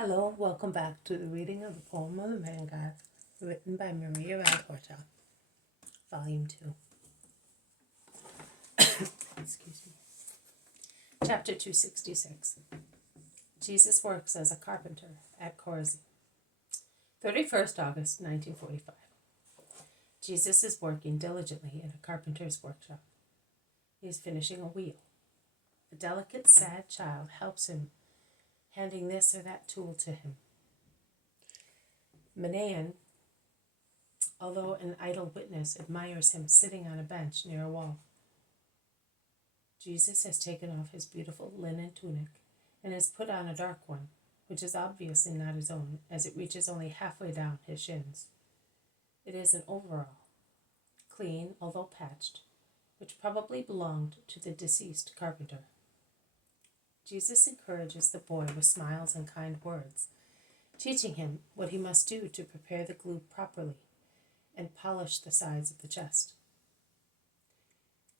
Hello, welcome back to the reading of the poem of the Man God, written by Maria Valtorta, Volume 2. Excuse me. Chapter 266. Jesus works as a carpenter at Korazim. 31st August 1945. Jesus is working diligently in a carpenter's workshop. He is finishing a wheel. A delicate, sad child helps him, handing this or that tool to him. Manayan, although an idle witness, admires him sitting on a bench near a wall. Jesus has taken off his beautiful linen tunic and has put on a dark one, which is obviously not his own, as it reaches only halfway down his shins. It is an overall, clean although patched, which probably belonged to the deceased carpenter. Jesus encourages the boy with smiles and kind words, teaching him what he must do to prepare the glue properly and polish the sides of the chest.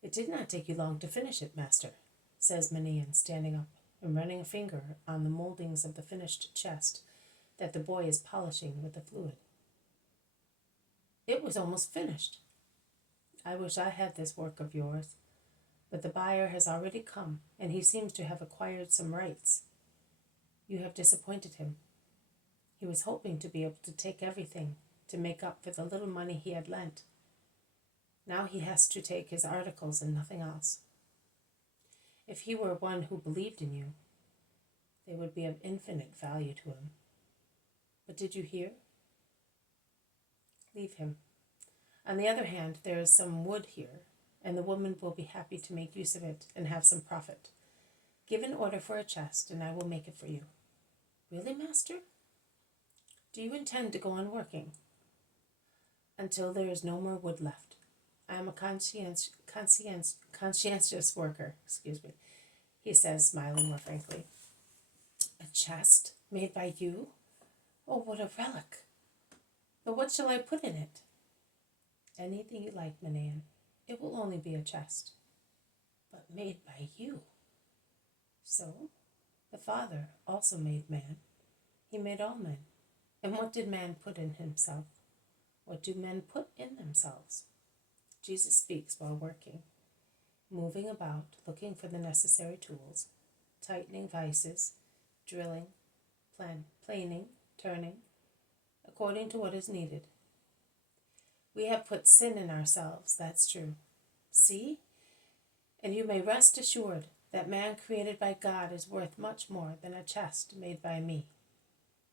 "It did not take you long to finish it, master," says Manayan, standing up and running a finger on the moldings of the finished chest that the boy is polishing with the fluid. "It was almost finished. I wish I had this work of yours, but the buyer has already come, and he seems to have acquired some rights. You have disappointed him. He was hoping to be able to take everything to make up for the little money he had lent. Now he has to take his articles and nothing else. If he were one who believed in you, they would be of infinite value to him. But did you hear? Leave him. On the other hand, there is some wood here, and the woman will be happy to make use of it and have some profit. Give an order for a chest, and I will make it for you." "Really, master?" "Do you intend to go on working?" "Until there is no more wood left. I am a conscientious worker, he says, smiling more frankly. "A chest made by you? Oh, what a relic! But what shall I put in it?" "Anything you like, Manayan. It will only be a chest." "But made by you." "So? The Father also made man. He made all men. And what did man put in himself? What do men put in themselves?" Jesus speaks while working, moving about, looking for the necessary tools, tightening vices, drilling, planing, turning, according to what is needed. "We have put sin in ourselves, that's true. See? And you may rest assured that man created by God is worth much more than a chest made by me.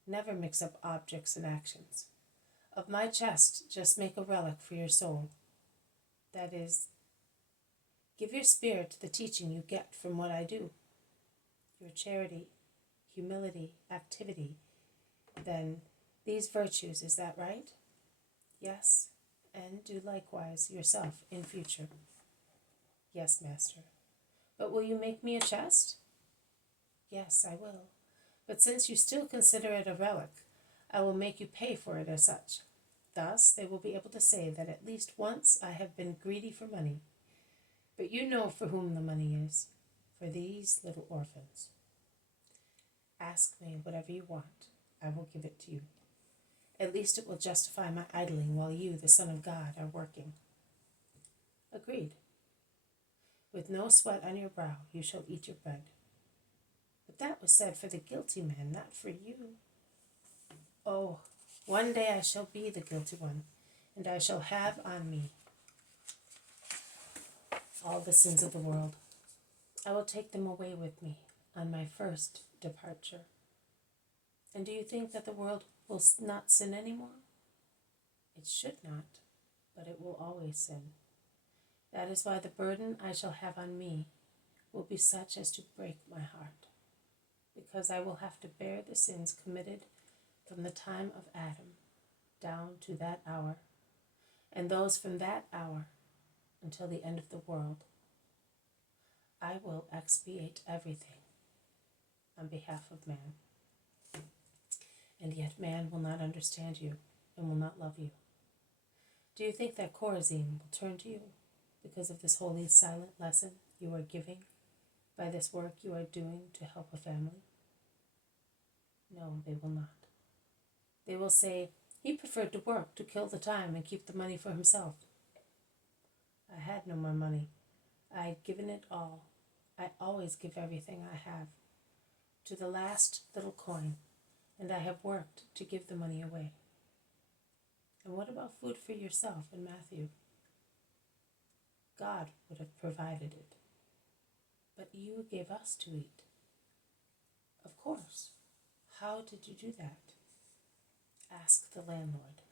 Never mix up objects and actions. Of my chest, just make a relic for your soul. That is, give your spirit the teaching you get from what I do. Your charity, humility, activity. Then, these virtues, is that right? Yes, and do likewise yourself in future." "Yes, master. But will you make me a chest?" "Yes, I will. But since you still consider it a relic, I will make you pay for it as such. Thus they will be able to say that at least once I have been greedy for money. But you know for whom the money is, for these little orphans. Ask me whatever you want, I will give it to you. At least it will justify my idling while you, the Son of God, are working." "Agreed. With no sweat on your brow, you shall eat your bread." "But that was said for the guilty man, not for you." "Oh, one day I shall be the guilty one, and I shall have on me all the sins of the world. I will take them away with me on my first departure. And do you think that the world will not sin anymore? It should not, but it will always sin. That is why the burden I shall have on me will be such as to break my heart, because I will have to bear the sins committed from the time of Adam down to that hour, and those from that hour until the end of the world. I will expiate everything on behalf of man. And yet man will not understand you and will not love you. Do you think that Korazim will turn to you because of this holy silent lesson you are giving by this work you are doing to help a family? No, they will not. They will say, he preferred to work to kill the time and keep the money for himself. I had no more money. I had given it all. I always give everything I have, to the last little coin, and I have worked to give the money away. And what about food for yourself and Matthew? God would have provided it, but you gave us to eat. Of course. How did you do that? Ask the landlord.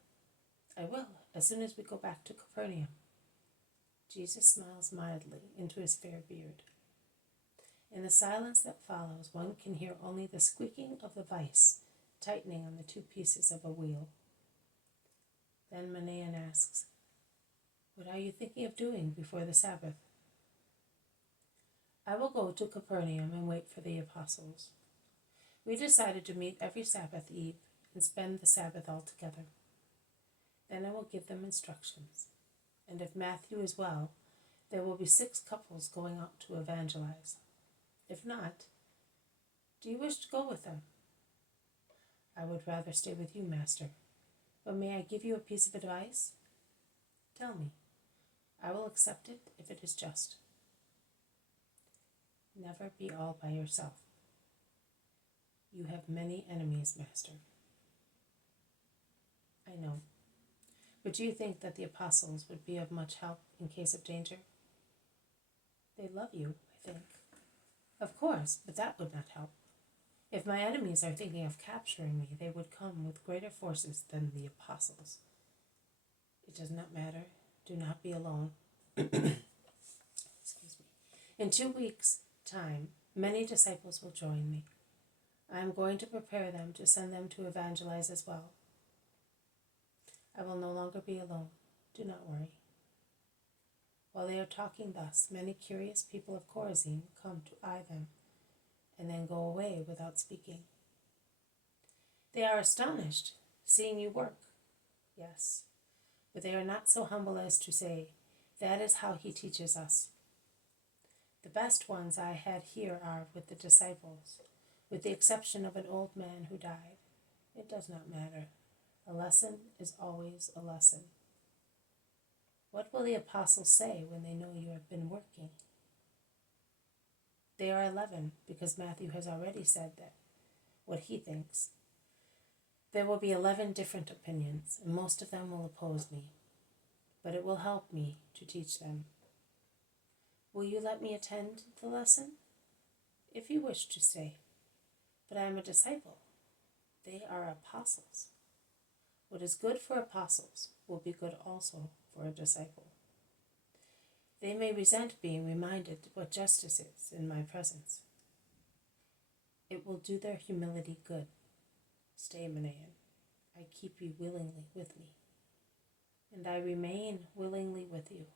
I will, as soon as we go back to Capernaum. Jesus smiles mildly into his fair beard. In the silence that follows, one can hear only the squeaking of the vise tightening on the two pieces of a wheel. Then Manaen asks, what are you thinking of doing before the Sabbath? I will go to Capernaum and wait for the apostles. We decided to meet every Sabbath Eve and spend the Sabbath all together. Then I will give them instructions, and if Matthew is well, there will be 6 couples going out to evangelize. If not, do you wish to go with them? I would rather stay with you, Master, but may I give you a piece of advice? Tell me. I will accept it if it is just. Never be all by yourself. You have many enemies, Master. I know. But do you think that the apostles would be of much help in case of danger? They love you, I think. Of course, but that would not help. If my enemies are thinking of capturing me, they would come with greater forces than the apostles. It does not matter. Do not be alone. Excuse me. In 2 weeks' time, many disciples will join me. I am going to prepare them to send them to evangelize as well. I will no longer be alone. Do not worry. While they are talking thus, many curious people of Korazim come to eye them, and then go away without speaking. They are astonished, seeing you work. Yes, but they are not so humble as to say, that is how he teaches us. The best ones I had here are with the disciples, with the exception of an old man who died. It does not matter. A lesson is always a lesson. What will the apostles say when they know you have been working? They are 11, because Matthew has already said that what he thinks. There will be 11 different opinions, and most of them will oppose me, but it will help me to teach them. Will you let me attend the lesson? If you wish to stay. But I am a disciple. They are apostles. What is good for apostles will be good also for a disciple. They may resent being reminded what justice is in my presence. It will do their humility good. Stay, Manaen. I keep you willingly with me, and I remain willingly with you.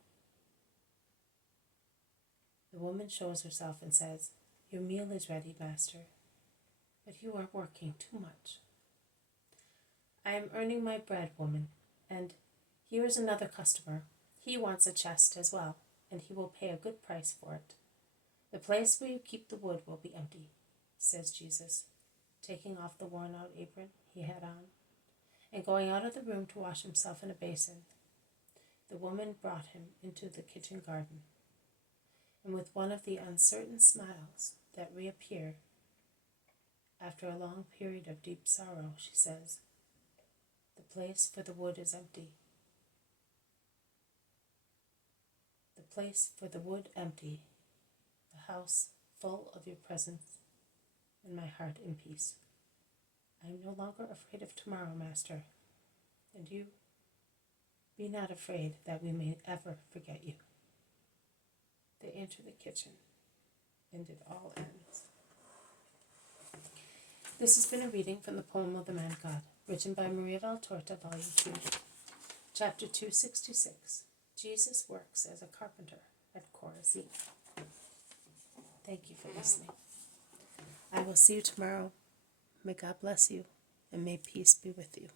The woman shows herself and says, your meal is ready, Master, but you are working too much. I am earning my bread, woman, and here is another customer. He wants a chest as well, and he will pay a good price for it. The place where you keep the wood will be empty, says Jesus, taking off the worn-out apron he had on, and going out of the room to wash himself in a basin. The woman brought him into the kitchen garden, and with one of the uncertain smiles that reappear after a long period of deep sorrow, she says, the place for the wood is empty. The place for the wood empty, the house full of your presence, and my heart in peace. I am no longer afraid of tomorrow, Master, and you, be not afraid that we may ever forget you. They enter the kitchen, and it all ends. This has been a reading from the poem of the Man God, written by Maria Valtorta, Volume 2, Chapter 266. Jesus works as a carpenter at Korazim. Thank you for listening. I will see you tomorrow. May God bless you, and may peace be with you.